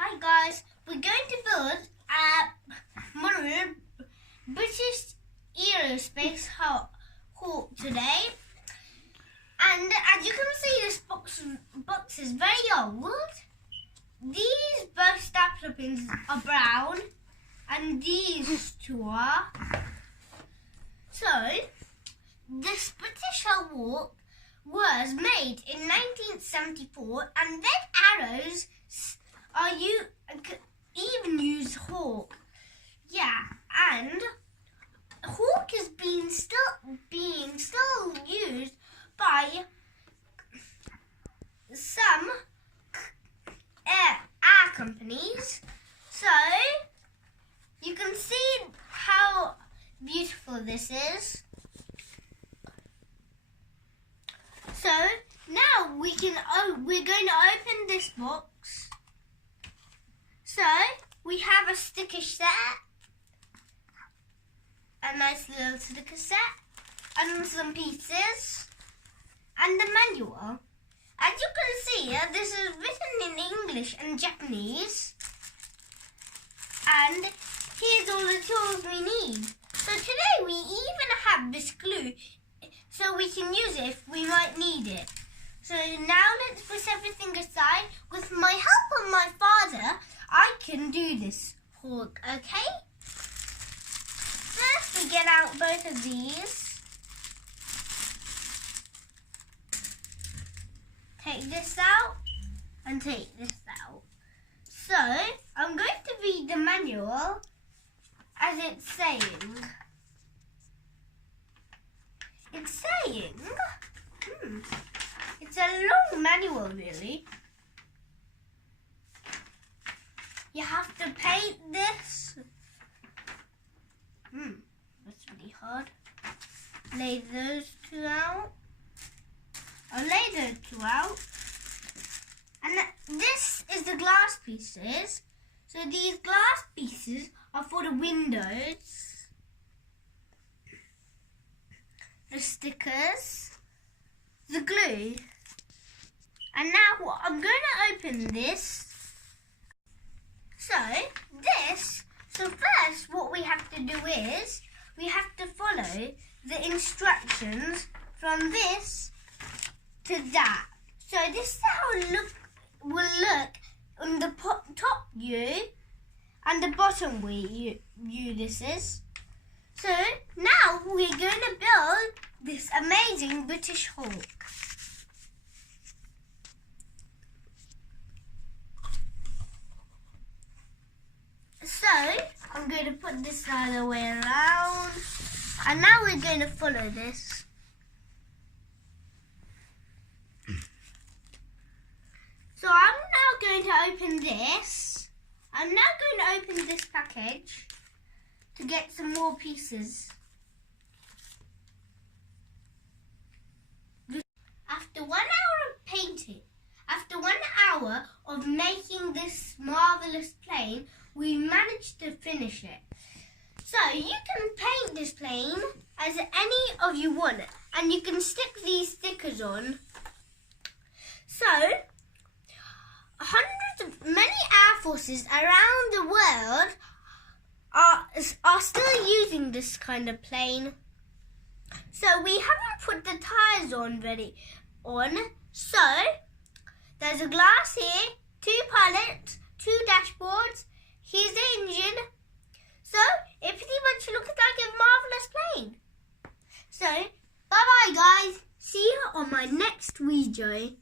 Hi guys, we're going to build a model British Aerospace Hawk today. And as you can see, this box is very old. These both stapler pins are brown and these two are. So, this British Hawk was made in 1974 and red arrows are even use Hawk. Yeah, and Hawk is still used by some air companies. So you can see how beautiful this is. So now we're going to open this box. So we have a sticker set, a nice little sticker set, and some pieces, and the manual. As you can see, this is written in English and Japanese. And here's all the tools we need. So today we even have this glue, so we can use it if we might need it. So now let's put everything aside. With my help of my father, I can do this Hawk, okay? First we get out both of these. Take this out and take this out. So I'm going to read the manual as it's saying. It's saying, it's a long manual really. You have to paint this. That's really hard. Lay those two out. I'll lay those two out. And this is the glass pieces. So these glass pieces are for the windows, the stickers, the glue. And now I'm going to open this. So first what we have to do is we have to follow the instructions from this to that. So this is how it will look on the top view and the bottom view this is. So now we're going to build this amazing British Hawk. So I'm going to put this the other way around, and now we're going to follow this. So I'm now going to open this. I'm now going to open this package to get some more pieces. After 1 hour of painting, after 1 hour of making this marvelous plane, we managed to finish it. So you can paint this plane as any of you want, and you can stick these stickers on. So many air forces around the world are still using this kind of plane. So we haven't put the tires on So there's a glass here, 2 pilots, 2 dashboards. Here's the engine. So it pretty much looks like a marvelous plane. So bye bye guys. See you on my next video.